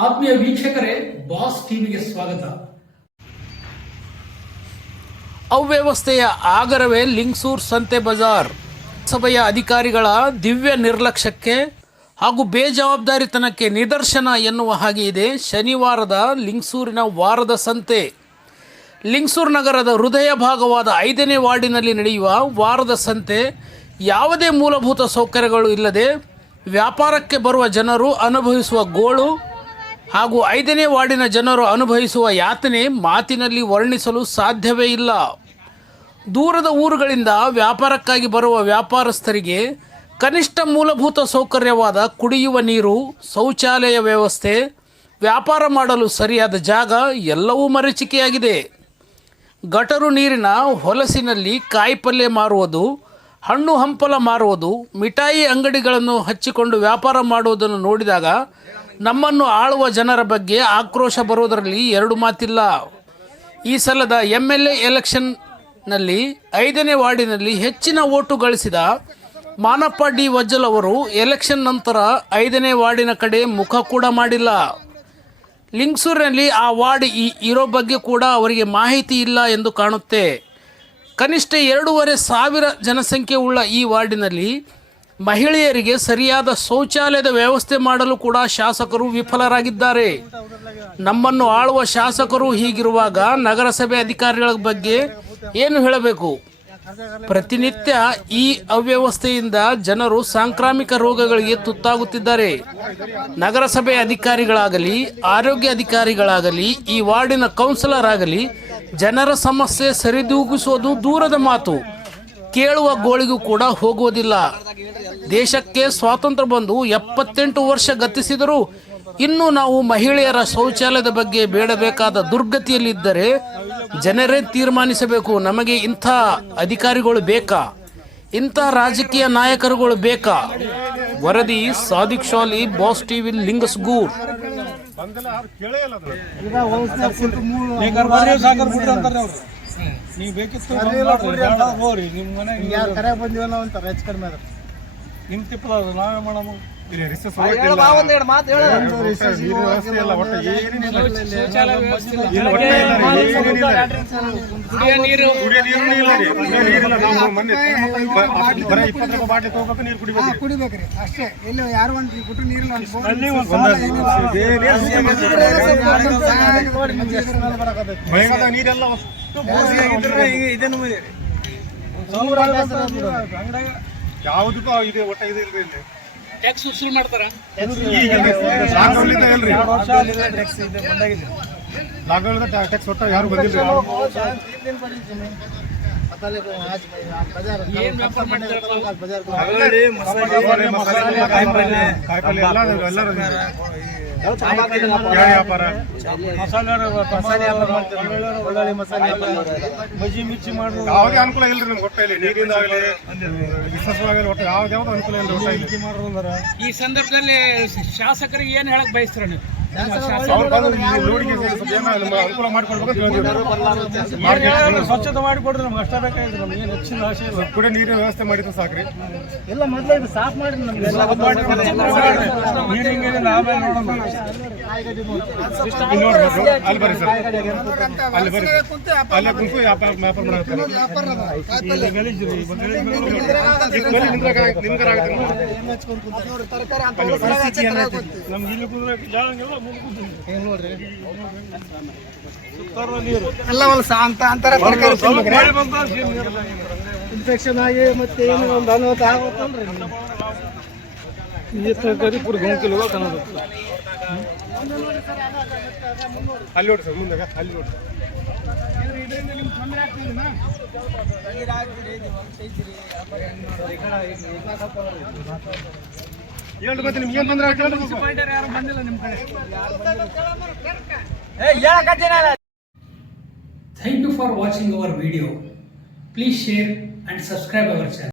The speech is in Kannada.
ಆತ್ಮೀಯ ವೀಕ್ಷಕರೇ, ಬಾಸ್ ಟಿವಿಗೆ ಸ್ವಾಗತ. ಅವ್ಯವಸ್ಥೆಯ ಆಗರವೇ ಲಿಂಗ್ಸೂರ್ ಸಂತೆ ಬಜಾರ್. ಸಭೆಯ ಅಧಿಕಾರಿಗಳ ದಿವ್ಯ ನಿರ್ಲಕ್ಷ್ಯಕ್ಕೆ ಹಾಗೂ ಬೇಜವಾಬ್ದಾರಿತನಕ್ಕೆ ನಿದರ್ಶನ ಎನ್ನುವ ಹಾಗೆ ಇದೆ ಶನಿವಾರದ ಲಿಂಗ್ಸೂರಿನ ವಾರದ ಸಂತೆ. ಲಿಂಗ್ಸೂರ್ ನಗರದ ಹೃದಯ ಭಾಗವಾದ ಐದನೇ ವಾರ್ಡಿನಲ್ಲಿ ನಡೆಯುವ ವಾರದ ಸಂತೆ. ಯಾವುದೇ ಮೂಲಭೂತ ಸೌಕರ್ಯಗಳು ಇಲ್ಲದೆ ವ್ಯಾಪಾರಕ್ಕೆ ಬರುವ ಜನರು ಅನುಭವಿಸುವ ಗೋಳು. ಹಾಗೂ ಐದನೇ ವಾರ್ಡಿನ ಜನರು ಅನುಭವಿಸುವ ಯಾತನೆ ಮಾತಿನಲ್ಲಿ ವರ್ಣಿಸಲು ಸಾಧ್ಯವೇ ಇಲ್ಲ. ದೂರದ ಊರುಗಳಿಂದ ವ್ಯಾಪಾರಕ್ಕಾಗಿ ಬರುವ ವ್ಯಾಪಾರಸ್ಥರಿಗೆ ಕನಿಷ್ಠ ಮೂಲಭೂತ ಸೌಕರ್ಯವಾದ ಕುಡಿಯುವ ನೀರು, ಶೌಚಾಲಯ ವ್ಯವಸ್ಥೆ, ವ್ಯಾಪಾರ ಮಾಡಲು ಸರಿಯಾದ ಜಾಗ ಎಲ್ಲವೂ ಮರೀಚಿಕೆಯಾಗಿದೆ. ಗಟರು ನೀರಿನ ಹೊಲಸಿನಲ್ಲಿ ಕಾಯಿಪಲ್ಯ ಮಾರುವುದು, ಹಣ್ಣು ಹಂಪಲ ಮಾರುವುದು, ಮಿಠಾಯಿ ಅಂಗಡಿಗಳನ್ನು ಹಚ್ಚಿಕೊಂಡು ವ್ಯಾಪಾರ ಮಾಡುವುದನ್ನು ನೋಡಿದಾಗ ನಮ್ಮನ್ನು ಆಳುವ ಜನರ ಬಗ್ಗೆ ಆಕ್ರೋಶ ಬರುವುದರಲ್ಲಿ ಎರಡು ಮಾತಿಲ್ಲ. ಈ ಸಲದ ಎಂ ಎಲ್ ಎ ಎಲೆಕ್ಷನ್ನಲ್ಲಿ ಐದನೇ ವಾರ್ಡಿನಲ್ಲಿ ಹೆಚ್ಚಿನ ಓಟು ಗಳಿಸಿದ ಮಾನಪ್ಪ ಡಿ ವಜ್ಜಲ್ ಅವರು ಎಲೆಕ್ಷನ್ ನಂತರ ಐದನೇ ವಾರ್ಡಿನ ಕಡೆ ಮುಖ ಕೂಡ ಮಾಡಿಲ್ಲ. ಲಿಂಗ್ಸೂರಿನಲ್ಲಿ ಆ ವಾರ್ಡ್ ಈ ಇರೋ ಬಗ್ಗೆ ಕೂಡ ಅವರಿಗೆ ಮಾಹಿತಿ ಇಲ್ಲ ಎಂದು ಕಾಣುತ್ತೆ. ಕನಿಷ್ಠ ಎರಡೂವರೆ ಸಾವಿರ ಜನಸಂಖ್ಯೆ ಉಳ್ಳ ಈ ವಾರ್ಡಿನಲ್ಲಿ ಮಹಿಳೆಯರಿಗೆ ಸರಿಯಾದ ಶೌಚಾಲಯದ ವ್ಯವಸ್ಥೆ ಮಾಡಲು ಕೂಡ ಶಾಸಕರು ವಿಫಲರಾಗಿದ್ದಾರೆ. ನಮ್ಮನ್ನು ಆಳುವ ಶಾಸಕರು ಹೀಗಿರುವಾಗ ನಗರಸಭೆ ಅಧಿಕಾರಿಗಳ ಬಗ್ಗೆ ಏನು ಹೇಳಬೇಕು? ಪ್ರತಿನಿತ್ಯ ಈ ಅವ್ಯವಸ್ಥೆಯಿಂದ ಜನರು ಸಾಂಕ್ರಾಮಿಕ ರೋಗಗಳಿಗೆ ತುತ್ತಾಗುತ್ತಿದ್ದಾರೆ. ನಗರಸಭೆ ಅಧಿಕಾರಿಗಳಾಗಲಿ, ಆರೋಗ್ಯ ಅಧಿಕಾರಿಗಳಾಗಲಿ, ಈ ವಾರ್ಡಿನ ಕೌನ್ಸಿಲರ್ ಆಗಲಿ ಜನರ ಸಮಸ್ಯೆ ಸರಿದೂಗಿಸುವುದು ದೂರದ ಮಾತು. ಕೇಳುವ ಗೋಳಿಗೂ ಕೂಡ ಹೋಗುವುದಿಲ್ಲ. ದೇಶಕ್ಕೆ ಸ್ವಾತಂತ್ರ್ಯ ಬಂದು ಎಪ್ಪತ್ತೆಂಟು ವರ್ಷ ಗತಿಸಿದರೂ ಇನ್ನು ನಾವು ಮಹಿಳೆಯರ ಶೌಚಾಲಯದ ಬಗ್ಗೆ ಬೇಡಬೇಕಾದ ದುರ್ಗತಿಯಲ್ಲಿದ್ದರೆ ಜನರೇ ತೀರ್ಮಾನಿಸಬೇಕು. ನಮಗೆ ಇಂಥ ಅಧಿಕಾರಿಗಳು ಬೇಕಾ? ಇಂಥ ರಾಜಕೀಯ ನಾಯಕರುಗಳು ಬೇಕಾ? ವರದಿ ಸಾದಿಕ್ ಶಾಲಿ ಬಾಸ್ ಟಿವಿ ಲಿಂಗಸ್ಗೂರ್. ಬೇಕಾದ್ರೆ ಅಂತಾರೆ ಅವ್ರು ನೀವು ಬೇಕಿತ್ತು ಬೇಡ ಹೋಗ್ರಿ ನಿಮ್ಮ ಮನೆಗೆ ಯಾರು ಕರೆ ಬಂದಿವಲ್ಲ ಅಂತಾರೆ ಹೆಚ್ಚು ಕಡಿಮೆ ಅದ್ರ ನಿಮ್ಮ ತಿಪ್ಪದ ನಾವೇ ಮಾಡಮ್ಮ ಕುಡಿಬೇಕ್ರಿ. ಅಷ್ಟೇ. ಎಲ್ಲಿ ಯಾರು ಒಂದು ಬಿಟ್ಟು ನೀರಿಲ್ಲ ಏನಿಲ್ಲ. ಯಾವುದಕ್ಕೂ ಇದೆ ಒಟ್ಟ ಇದು ಇಲ್ರಿ ಇಲ್ಲಿ ಟ್ಯಾಕ್ಸ್ ವಸೂಲು ಮಾಡ್ತಾರ ಎರಡು ವರ್ಷ ಅಲ್ಲಿದೆ ಟ್ಯಾಕ್ಸ್ ಇದೆ ಬಂದಾಗಿದೆ ಲಾಕ್ಡೌನ್ ಟ್ಯಾಕ್ಸ್ ಒಟ್ಟ ಯಾರು ಬಂದಿಲ್ಲ ಪತಾಲೆ ಕೋ ಆಜ್ ಬೈ, ಆಜ್ ಬಜಾರ್ ಎಲ್ಲರೂ ವ್ಯಾಪಾರ. ಮಸಾಲೆ ಮಸಾಲೆ ಒಳ್ಳೊಳ್ಳೆ ಮಸಾಲೆ ಬಜ್ಜಿ ಮಿರ್ಚಿ ಮಾಡ್ರು ಯಾವುದೇ ಅನುಕೂಲ ಇಲ್ರಿ ನಮ್ಗೆ ಒಟ್ಟ ಇಲ್ಲಿ? ನೀರಿಂದ ಆಗಲಿ ವಿಶ್ವಾಸವಾಗಲಿ ಒಟ್ಟು ಯಾವ್ದು ಯಾವ್ದು ಅನುಕೂಲ ಇಲ್ಲ? ಇಲ್ಲಿ ಮಾಡ್ರು ಅಂದ್ರೆ ಈ ಸಂದರ್ಭದಲ್ಲಿ ಶಾಸಕರಿಗೆ ಏನು ಹೇಳಕ್ ಬಯಸ್ತೀರ ನೀವು? ಅನುಕೂಲ ಮಾಡ್ಕೊಡ್ಬೇಕು ಸ್ವಚ್ಛತೆ ಮಾಡಿಕೊಡ್ರಿ ನಮ್ಗೆ ಅಷ್ಟ ಬೇಕಾಗಿದ್ರೆ ನಮ್ಗೆ ಏನು ಹೆಚ್ಚಿನ ಆಶೆ ಇಲ್ಲ. ಕುಡಿಯೋ ನೀರಿನ ವ್ಯವಸ್ಥೆ ಮಾಡಿದ್ರು ಸಾಕ್ರಿ. ಎಲ್ಲ ಮೊದಲೇ ಇದು ಸಾಫ್ ಮಾಡಿ ನಮ್ಗೆ. ಎಲ್ಲ ಮೀಟಿಂಗ್ ಏನಿಲ್ಲ ಆಮೇಲೆ ನೋಡೋಣ. ಇಲ್ಲಿ ನೋಡ್ಬೇಕು ಅಲ್ಲಿ ಬರ್ರಿ ಸರ್. ಅಲ್ಲಿ ಬರ್ರಿ. ಅಲ್ಲೇ ಕುಂತು ವ್ಯಾಪಾರ ಗಲೀಜು ನಿಮ್ಗೆ ಆಗುತ್ತೆ ನಮ್ಗೆ ಇಲ್ಲಿ ಕುಂದ್ರೆ ಜಾಗಂಗಿಲ್ಲ ಎಲ್ಲ ಅಂತ ಅಂತಾರೆ ಇನ್ಫೆಕ್ಷನ್ ಆಗಿ ಮತ್ತೆ ಏನು ಒಂದು ಅನುಮತ ಆಗುತ್ತಲ್ರಿ? ಈ ತರಕಾರಿ ಪೂರ ಗಂಕಿಲ್ವ ಕನ್ನಡ ಅಲ್ಲಿ ನೋಡಿ ಸರ್ ಮುಂದಾಗ ಅಲ್ಲಿ ನೋಡಿ ಹೇಳ್ರಿ ಮತ್ತೆ ನಿಮ್ಗೆ ಏನು ತೊಂದರೆ ಆಗ್ತದೆ ಯಾರು ಬಂದಿಲ್ಲ ನಿಮ್ಮ ಕಡೆ? Thank you for watching our video please share and subscribe our channel